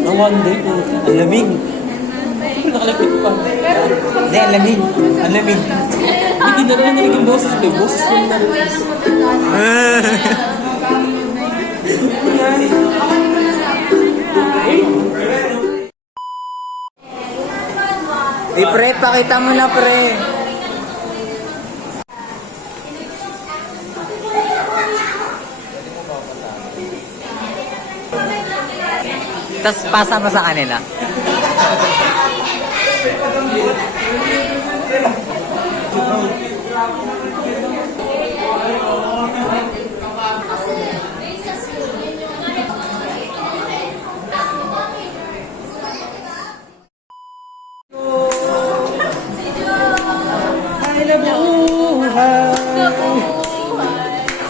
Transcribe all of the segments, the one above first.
Na one day po. Ang lamig. Nakalapit pa. Hindi, ang lamig. Ang lamig. Hindi na rin narinig yung boses ko. Boses ko na. Pre, pakita mo na, pre. Tapos pasa mo sa kanila.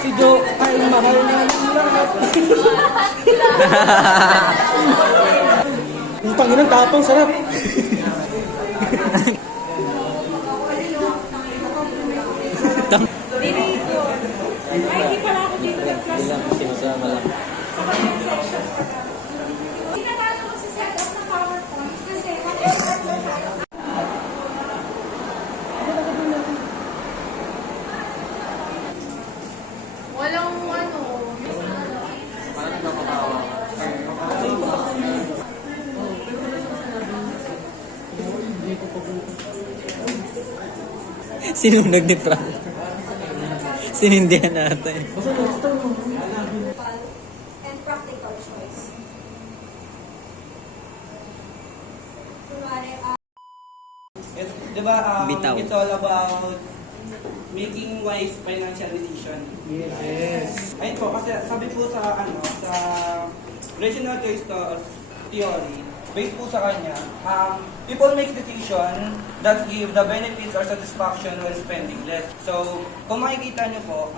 Si Joe ay mahal na ng lahat. Utang inang tapang sarap. Walang ano. Sinunog ni Frank. Sinindihan natin. And practical choice. Diba, Bitaw. it's all about making wise financial decision. Yes. Ayun po, kasi sabi po sa sa rational choice theory, based po sa kanya, people make decision that give the benefits or satisfaction while spending less. So, kung makikita niyo po,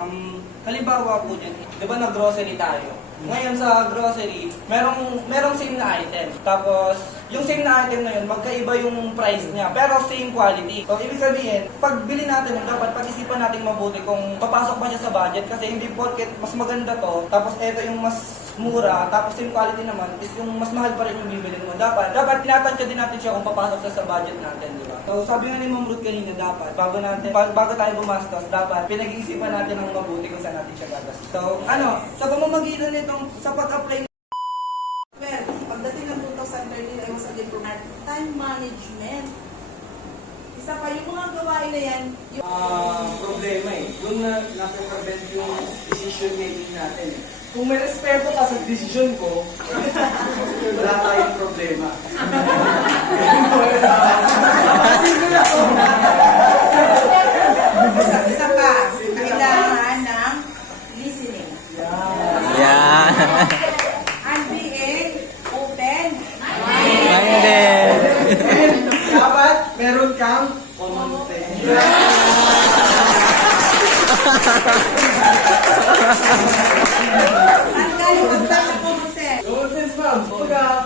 halimbawa po din, di ba nag-grocery tayo? Ngayon sa grocery, merong same na item. Tapos, yung same na item na yun, magkaiba yung price niya, pero same quality. So, ibig sabihin, pag bili natin yun, dapat pag-isipan natin mabuti kung papasok ba siya sa budget kasi hindi porket mas maganda to, tapos eto yung mas mura, tapos same quality naman, is yung mas mahal pa rin yung bibilin mo. Dapat tinatansya din natin siya kung papasok siya sa budget natin, di ba? So, sabi nga ni Ma'am Ruth kanina, dapat, bago tayo gumastos, dapat pinag-iisipan natin ng mabuti kung saan natin siya gagastos. So, sa pamamagitan nitong, sa pag-apply Well, pagdating ng 2013, I was a diplomat. Time management. Isa pa, yung mga gawain na yan, yung problema doon na nape-prevent yung decision making natin Kung may respeto ka sa decision ko, wala tayong problema. isa pa, kailangan ng listening. Yeah. And being open. Minded. Dapat meron kang content. Ang galing ang sa common sense. Common sense, ma'am.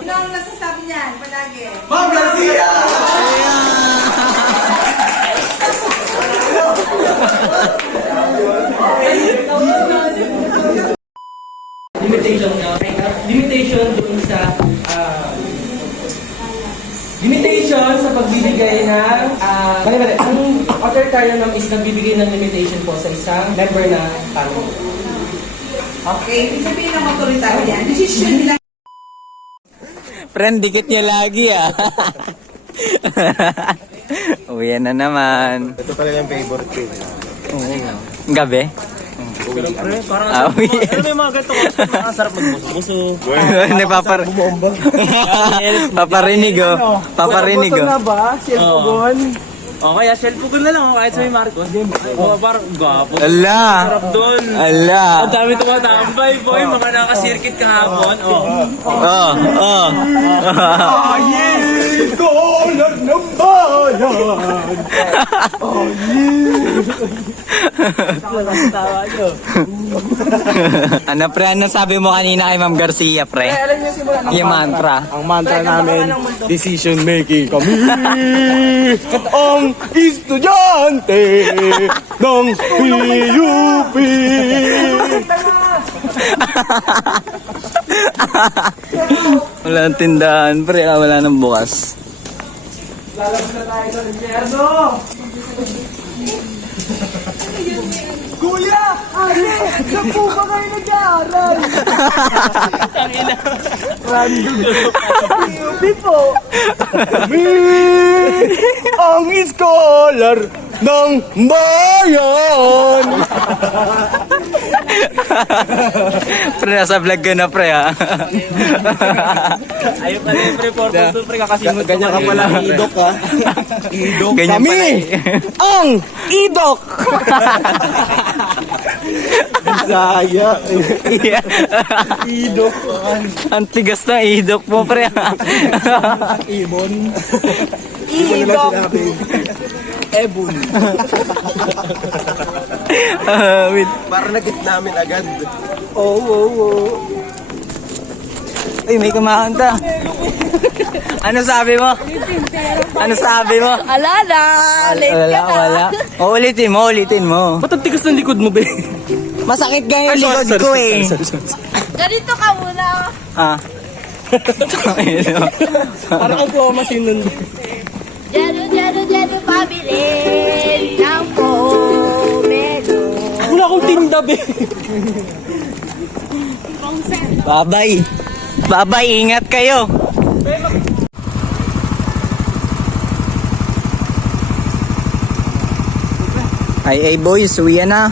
Sino ang nagsasabi niyan palagi? Ma'am Garcia! Limitation sa pagbibigay ng ang authoritarian is nagbibigay ng limitation po sa isang member na family. Okay, ibig sabihin ng authoritarian, decision nila. Friend, dikit niya lagi ah. Uwi na naman. Ito talaga yung favorite ko. Gabi? Pero pre, parang Uwi. ano may mga ganito masarap magbuso. Paparinig oh. Paparinig oh. na ba? Cellphone? O kaya cellphone na lang kahit sa may Marcos. Parang gapo. Ala. Sarap doon. Ala. Ang dami tumatambay, boy. Mga nakasirkit kahapon. Oh. Ayun! Tulad ng bayan! Tawa nyo. Ano pre, ano sabi mo kanina kay Ma'am Garcia pre? Alam niyo simula ng Yung mantra. Ang mantra namin, decision making kami ang estudyante ng PUP. Wala nang tindahan, pre. Wala nang bukas. Lalabas na tayo sa Ricardo! Kuya! Ari! Saan po ba kayo nag-aaral? Hindi po. Kami ang scholar ng bayan. Pre, nasa vlog ka na, pre, ha? Ayun pala yung pre, pre, kakasimot ko. Ganyan ka pala, idok ha. Idok. Ganyan Kami pala, ang idok. Bisaya. Idok. Ang tigas na idok mo, pre. Ibon. Idok. Ebon. Wait. Para nagit namin agad. Uy, may kumakanta. Ano sabi mo? Ano sabi mo? Ala na! Late ka na! Wala. Ulitin mo. Ba't ang tigas ng likod mo, be? Masakit ka yung likod ko, eh. Ganito ka muna! Ah. Parang ang kuha masin nun. Diyan, pabili ng pomelo. Wala akong tinda, be. Bye-bye, ingat kayo. Ay, boys, uwi na.